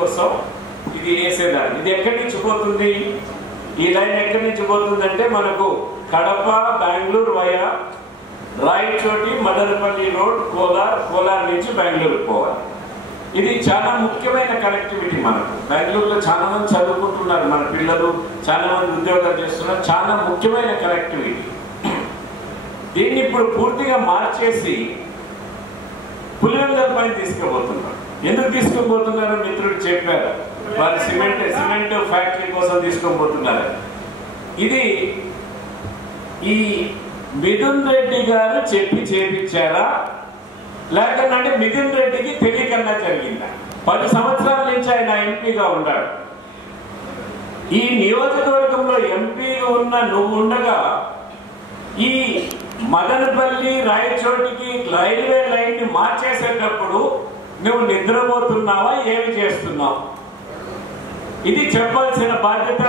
కోసం ఇది వేసేదాన్ని. ఇది ఎక్కడి నుంచి పోతుంది, ఈ లైన్ ఎక్కడి నుంచి పోతుందంటే మనకు కడప బెంగళూరు వయా రాయచోటి మదనపల్లి రోడ్ కోలార్ నుంచి బెంగళూరు పోవాలి. ఇది చాలా ముఖ్యమైన కనెక్టివిటీ. మనకు బెంగళూరులో చాలా మంది చదువుకుంటున్నారు, మన పిల్లలు చాలా మంది ఉద్యోగాలు చేస్తున్నారు. చాలా ముఖ్యమైన కనెక్టివిటీ. దీన్ని ఇప్పుడు పూర్తిగా మార్చేసి పులివెందుల పైన తీసుకుపోతున్నారు. ఎందుకు తీసుకుపోతున్నారో మిత్రుడు చెప్పారు. వారు సిమెంట్ ఫ్యాక్టరీ కోసం తీసుకుపోతున్నారు. ఇది ఈ మిథున్ రెడ్డి గారు చెప్పి చేపించారా, లేకపోతే మిథున్ రెడ్డికి తెలియకుండా జరిగిందా? 10 సంవత్సరాల నుంచి ఆయన ఎంపీగా ఉన్నాడు. ఈ నియోజకవర్గంలో ఎంపీగా ఉన్న నువ్వు ఉండగా ఈ మదనపల్లి రాయచోటికి రైల్వే లైన్ ని మార్చేసేటప్పుడు నువ్వు నిద్రపోతున్నావా, ఏమి చేస్తున్నావు? ఇది చెప్పాల్సిన బాధ్యత,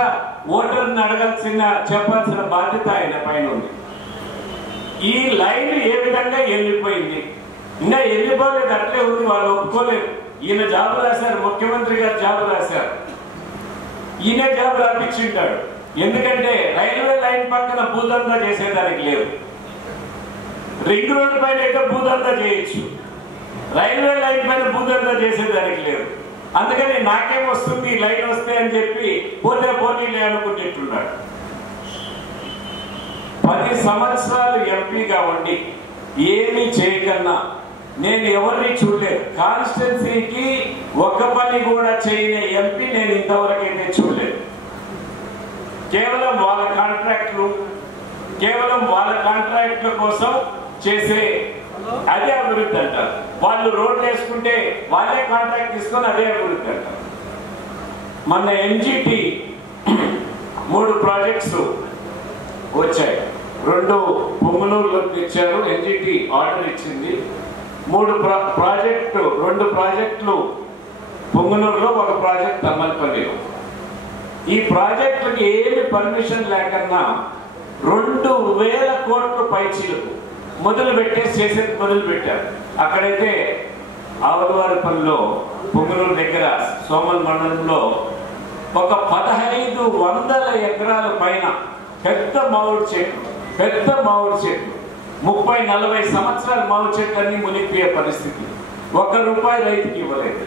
ఓటర్ని చెప్పాల్సిన బాధ్యత ఆయన పైన ఉంది. ఈ లైన్ ఏ విధంగా వెళ్ళిపోయింది, ఇంకా వెళ్ళిపోలేదు, అట్లే ఉంది, వాళ్ళు ఒప్పుకోలేదు. ఈయన జాబు రాశారు, ముఖ్యమంత్రి గారు జాబు రాశారు, ఈయన జాబు రాపించింటాడు. ఎందుకంటే రైల్వే లైన్ పక్కన భూదందా చేసేదానికి లేదు. రింగ్ రోడ్డు పైన అయితే భూదందా చేయొచ్చు, రైల్వే లైన్ పైన భూదందా చేసేదానికి లేదు. అందుకని నాకేం వస్తుంది లైన్ వస్తే అని చెప్పి పోనీలే అనుకునేట్టున్నాడు. 10 సంవత్సరాలు ఎంపీగా ఉండి ఏమీ చేయకన్నా నేను ఎవరిని చూడలేదు. కాన్స్టిట్యున్సీకి ఒక పని కూడా చేయని ఎంపీ నేను ఇంతవరకు అయితే చూడలేదు. కేవలం వాళ్ళ కాంట్రాక్ట్ల కోసం చేసే అదే అభివృద్ధి అంటారు. వాళ్ళు రోడ్లు వేసుకుంటే వాళ్ళే కాంట్రాక్ట్ తీసుకొని అదే అభివృద్ధి అంటారు. మొన్న ఎన్జిటి 3 ప్రాజెక్ట్స్ వచ్చాయి. 2 పొంగునూరులో ఇచ్చారు, ఎన్జిటి ఆర్డర్ ఇచ్చింది. 2 ప్రాజెక్టులు పొంగునూరులో, 1 ప్రాజెక్ట్ తమ్మలపల్లిలో. ఈ ప్రాజెక్టులకి ఏమి పర్మిషన్ లేకన్నా 2,000 కోట్ల పైచీలకు చేసేది మొదలు పెట్టారు. అక్కడైతే ఆవులవారిపల్లిలో పొంగునూరు దగ్గర సోమల్ మండలంలో ఒక 1500 ఎకరాల పైన పెద్ద మామిడి చెట్లు 30-40 సంవత్సరాల మామిడి చెట్లన్నీ మునిగిపోయే పరిస్థితి. ₹1 రైతుకి ఇవ్వలేదు.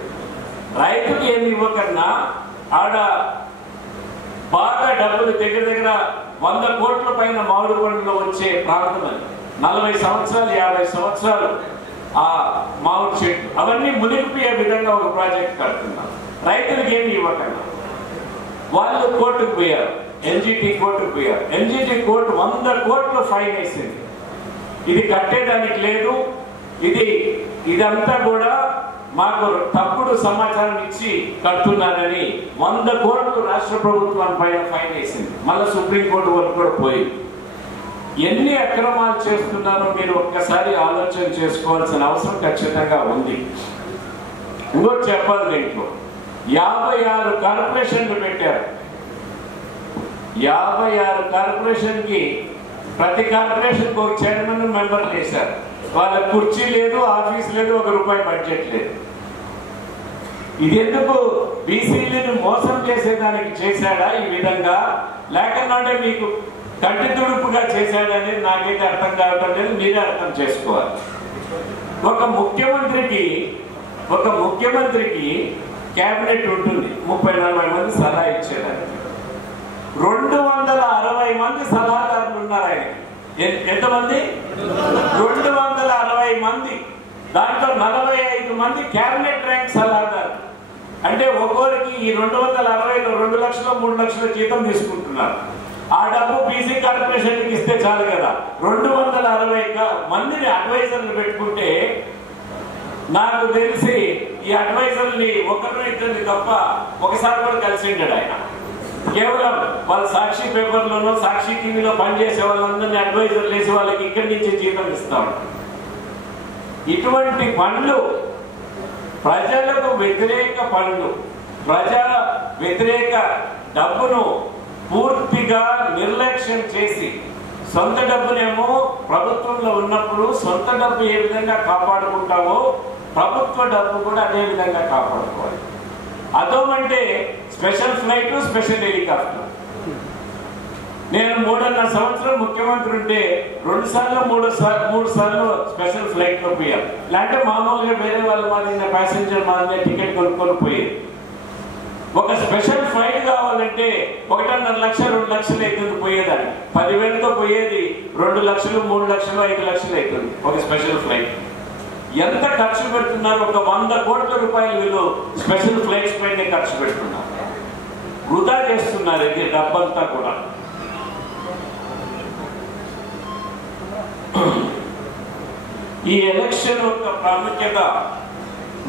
రైతుకి ఏమి ఇవ్వకన్నా ఆడ బాగా డబ్బులు దగ్గర 100 కోట్ల పైన మామిడి పండులో వచ్చే ప్రాంతం అది. 40 సంవత్సరాలు 50 సంవత్సరాలు ఆ మామిడి చెట్లు అవన్నీ మునిగిపోయే విధంగా ఒక ప్రాజెక్ట్ కడుతున్నారు. రైతులకు ఏమి ఇవ్వకన్నా వాళ్ళు కోర్టుకు పోయారు, ఎన్జిటి కోర్టుకు పోయారు. ఎన్జిటి కోర్టు 100 కోట్ల ఫైన్ వేసింది. ఇది కట్టేదానికి లేదు, ఇదంతా కూడా మాకు తప్పుడు సమాచారం ఇచ్చి కడుతున్నారని 100 కోట్లు రాష్ట్ర ప్రభుత్వం పైన ఫైన్ వేసింది. మళ్ళీ సుప్రీంకోర్టు వరకు కూడా పోయింది. ఎన్ని అక్రమాలు చేస్తున్నారో మీరు ఒక్కసారి ఆలోచన చేసుకోవాల్సిన అవసరం ఖచ్చితంగా ఉంది. ఇంకోటి చెప్పాలి, దీంట్లో 56 కార్పొరేషన్లు పెట్టారు. 56 కార్పొరేషన్ కి ప్రతి కార్పొరేషన్ ఒక చైర్మన్ మెంబర్లు వేశారు. వాళ్ళ కుర్చీ లేదు, ఆఫీస్ లేదు, ₹1 బడ్జెట్ లేదు. ఇది ఎందుకు బీసీలను మోసం చేసేదానికి చేశాడా ఈ విధంగా, లేకపోతే మీకు కంటి తుడుపుగా చేశాడనేది నాకైతే అర్థం కావటం లేదు. మీరే అర్థం చేసుకోవాలి. ఒక ముఖ్యమంత్రికి కేబినెట్ ఉంటుంది, 30-40 మంది సలహా ఇచ్చేదానికి. 260 మంది సలహాదారులు ఉన్నారు ఆయనకి. ఎంతమంది? 260 మంది. దాంట్లో 45 మంది కేబినెట్ ర్యాంక్ సలహాదారు. అంటే ఒక్కొక్కరికి ఈ 260లో 2 లక్షలు 3 లక్షల జీతం తీసుకుంటున్నారు. ఆ డబ్బు బీసీ కార్పొరేషన్కి ఇస్తే చాలు కదా. 260 మందిని అడ్వైజర్లు పెట్టుకుంటే నాకు తెలిసి ఈ అడ్వైజర్ని 1-2 తప్ప ఒకసారి కూడా కలిసి ఉంటాడు ఆయన. కేవలం వాళ్ళ సాక్షి పేపర్లోనో సాక్షి టీవీలో పనిచేసే వాళ్ళందరినీ అడ్వైజర్లు వేసి వాళ్ళకి ఇక్కడి నుంచి జీతం ఇస్తాం. ఇటువంటి పనులు, ప్రజలకు వ్యతిరేక పనులు, ప్రజా వ్యతిరేక డబ్బును పూర్తిగా నిర్లక్ష్యం చేసి సొంత డబ్బునేమో ప్రభుత్వంలో ఉన్నప్పుడు సొంత డబ్బు ఏ విధంగా కాపాడుకుంటావో ప్రభుత్వ డబ్బు కూడా అదే విధంగా కాపాడుకోవాలి. అదోమంటే స్పెషల్ ఫ్లైట్, స్పెషల్ హెలికాప్టర్. నేను 3.5 సంవత్సరం ముఖ్యమంత్రి ఉంటే 2 సార్లు 3 సార్లు స్పెషల్ ఫ్లైట్ లో పోయాను. లేదంటే మామూలుగా వేరే వాళ్ళ మాదిరిగా ప్యాసింజర్ మాదిరిగా టికెట్ కొనుక్కొని పోయేది. ఒక స్పెషల్ ఫ్లైట్ కావాలంటే 1.5 లక్షలు 2 లక్షలు అవుతుంది పోయేదాన్ని. 10,000తో పోయేది 2 లక్షలు 3 లక్షలు 5 లక్షలు అవుతుంది ఒక స్పెషల్ ఫ్లైట్. ఎంత ఖర్చు పెడుతున్నారు? ఒక 100 కోట్ల రూపాయలు వీళ్ళు స్పెషల్ ఫ్లైట్స్ పైన ఖర్చు పెడుతున్నారు. వృధా చేస్తున్నారు ఇది డబ్బంతా కూడా. ఈ ఎలక్షన్ యొక్క ప్రాముఖ్యత,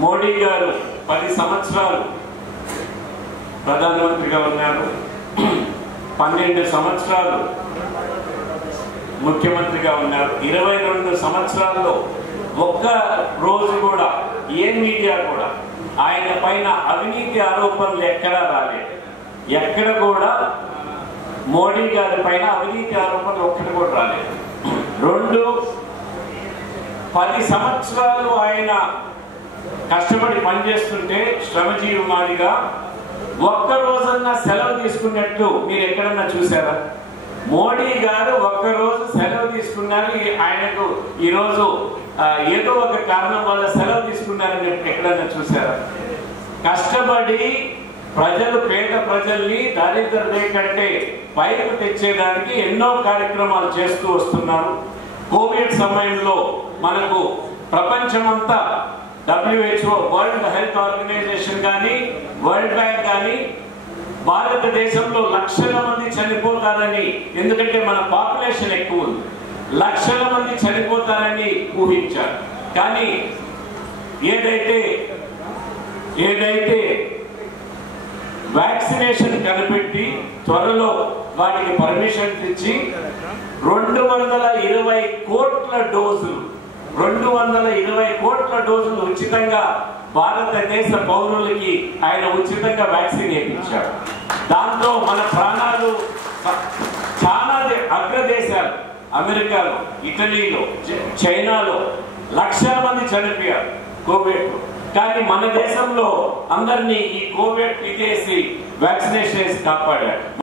మోడీ గారు 10 సంవత్సరాలు ప్రధానమంత్రిగా ఉన్నారు, 12 సంవత్సరాలు ముఖ్యమంత్రిగా ఉన్నారు. 22 సంవత్సరాల్లో ఒక్క రోజు కూడా ఏ మీడియా కూడా ఆయన పైన అవినీతి ఆరోపణలు ఎక్కడా రాలేదు. ఎక్కడ కూడా మోడీ గారి పైన అవినీతి ఆరోపణలు ఒక్కటి కూడా రాలేదు. 10 సంవత్సరాలు ఆయన కష్టపడి పనిచేస్తుంటే శ్రమజీవి మాదిగా ఒక్క రోజన్నా సెలవు తీసుకున్నట్టు మీరు ఎక్కడన్నా చూసారా? మోడీ గారు ఒక్కరోజు సెలవు తీసుకున్నారు. ఆయనకు ఈరోజు ఏదో ఒక కారణం వల్ల సెలవు తీసుకున్నారని ఎక్కడన్నా చూసారా? కష్టపడి ప్రజలు, పేద ప్రజల్ని దారిద్ర్య రేఖ కంటే పైకి తెచ్చేదానికి ఎన్నో కార్యక్రమాలు చేస్తూ వస్తున్నారు. కోవిడ్ సమయంలో మనకు ప్రపంచమంతా WHO, వరల్డ్ హెల్త్ ఆర్గనైజేషన్ కానీ, వరల్డ్ బ్యాంక్ కానీ భారతదేశంలో లక్షల మంది చనిపోతారని, ఎందుకంటే మన పాపులేషన్ ఎక్కువ ఉంది, లక్షల మంది చనిపోతారని ఊహించారు. కానీ ఏదైతే వ్యాక్సినేషన్ కనిపెట్టి త్వరలో వాటికి పర్మిషన్ ఇచ్చి 220 కోట్ల డోసులు 220 కోట్ల డోసులు ఉచితంగా భారతదేశ పౌరులకి ఆయన ఉచితంగా వ్యాక్సిన్ వేయించాడు. దాంతో మన ప్రాణాలు చాలా అగ్రదేశాలు, అమెరికాలో, ఇటలీలో, చైనాలో లక్షల మంది చనిపోయారు కోవిడ్. కానీ మన దేశంలో అందరినీ ఈ కోవిడ్ ఇదేసి వ్యాక్సినేషన్ వేసి కాపాడాడు.